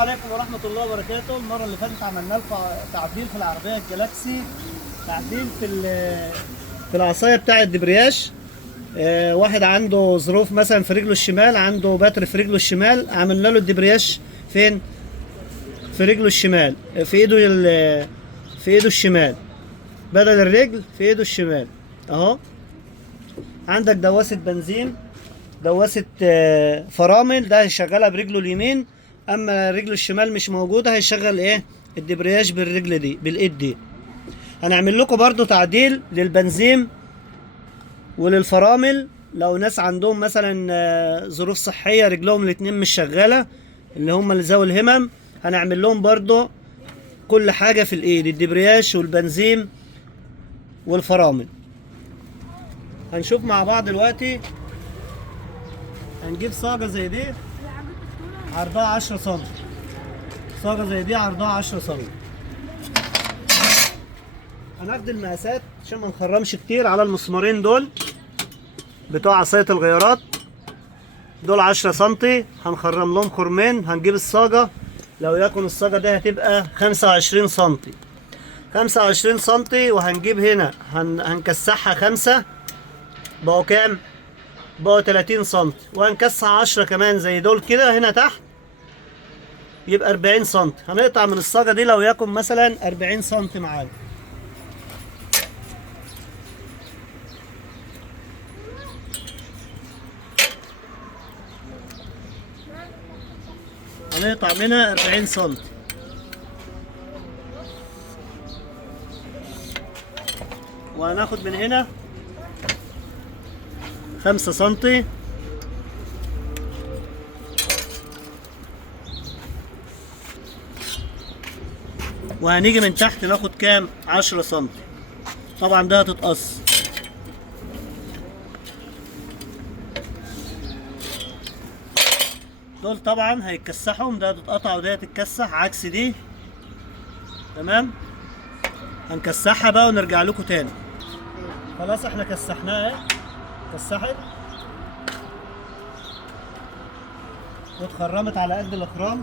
عليكم ورحمة الله وبركاته. المرة اللي فاتت عملنا لكم تعديل في العربية الجلاكسي، تعديل في العصاية بتاع الدبرياج. واحد عنده ظروف مثلا في رجله الشمال، عنده بتر في رجله الشمال، عملنا له الدبرياج فين؟ في رجله الشمال، في ايده الشمال، بدل الرجل في ايده الشمال اهو. عندك دواسة بنزين، دواسة فرامل، ده هيشغلها برجله اليمين، اما رجله الشمال مش موجوده هيشغل ايه؟ الدبرياج بالرجل دي، بالايد دي. هنعمل لكم برضو تعديل للبنزين وللفرامل لو ناس عندهم مثلا ظروف صحيه رجلهم الاتنين مش شغاله، اللي هم اللي ذوي الهمم، هنعمل لهم برضو كل حاجه في الايد، الدبرياج والبنزين والفرامل. هنشوف مع بعض دلوقتي. هنجيب صاجه زي دي عرضها 10 سم، صاجة زي دي عرضها 10 سم. هناخد المقاسات عشان ما نخرمش كتير على المسمارين دول بتوع عصاية الغيارات، دول 10 سم، هنخرم لهم خرمين. هنجيب الصاجة، لو يكن الصاجة دي هتبقى 25 سم، 25 سم، وهنجيب هنا هنكسحها 5، بقوا كام؟ بقوا 30 سم، وهنكسح 10 كمان زي دول كده هنا تحت، يبقى 40 سم. هنقطع من الصاجة دي لو يكن مثلا 40 سم معانا. هنقطع منها 40 سم، وهناخد من هنا 5 سم، وهنيجي من تحت ناخد كام؟ 10 سم. طبعا ده هتتقص. دول طبعا هيتكسحهم، ده هتتقطع وده هتتكسح عكس دي، تمام؟ هنكسحها بقى ونرجع لكم تاني. خلاص احنا كسحناها اهي، اتكسحت واتخرمت على قد الاخرام،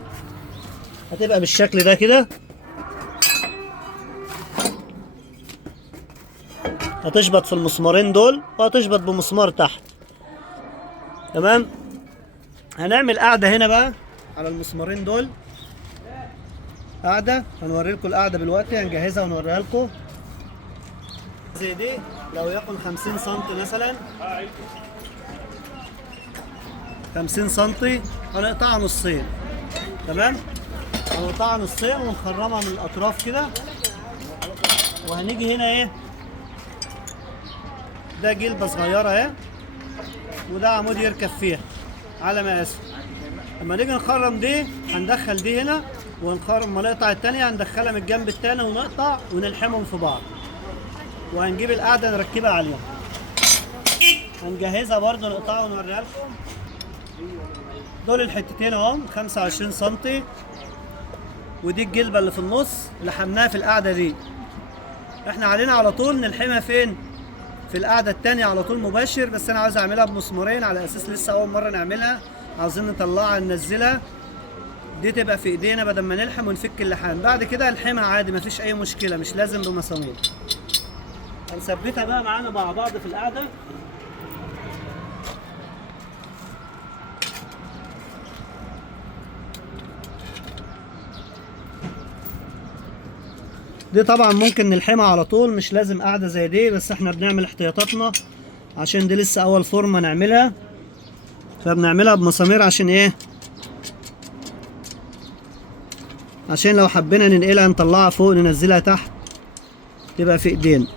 هتبقى بالشكل ده كده. هتشبط في المسمارين دول وهتشبط بمسمار تحت، تمام؟ هنعمل قاعدة هنا بقى على المسمارين دول، قاعدة هنوري لكم القاعدة دلوقتي، هنجهزها ونوريها لكم. زي دي لو يكن 50 سم مثلا، 50 سم، هنقطعها نصين، تمام؟ هنقطعها نصين ونخرمها من الأطراف كده، وهنيجي هنا ايه؟ ده جلبة صغيرة اهي، وده عمود يركب فيها على مقاسه. لما نيجي نخرم دي هندخل دي هنا، ونخرم، ما نقطع التانية هندخلها من الجنب التاني ونقطع ونلحمهم في بعض، وهنجيب القاعدة نركبها عليها. هنجهزها برضو نقطعها ونوريها لكم. دول الحتتين اهم 25 سم، ودي الجلبة اللي في النص لحمناها في القاعدة دي. احنا علينا على طول نلحمها فين؟ في القاعدة التانية على طول مباشر، بس انا عاوز اعملها بمسمارين على اساس لسه اول مرة نعملها، عاوزين نطلعها ننزلها، دي تبقى في ايدينا بدل ما نلحم ونفك اللحام. بعد كده الحمها عادي مفيش اي مشكلة، مش لازم بمسامير. هنثبتها بقى معانا مع بعض في القاعدة. دي طبعا ممكن نلحمها على طول، مش لازم قاعدة زي دي، بس احنا بنعمل احتياطاتنا عشان دي لسه اول فورمة نعملها، فبنعملها بمسامير عشان ايه؟ عشان لو حبينا ننقلها نطلعها فوق ننزلها تحت تبقى في ايدينا.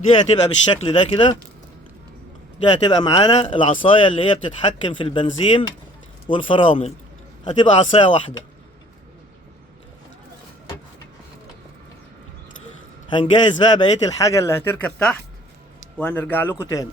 دي هتبقى بالشكل ده كده. دي هتبقى معانا العصاية اللي هي بتتحكم في البنزين والفرامل، هتبقى عصاية واحدة. هنجهز بقى بقية الحاجة اللي هتركب تحت وهنرجع لكم تاني.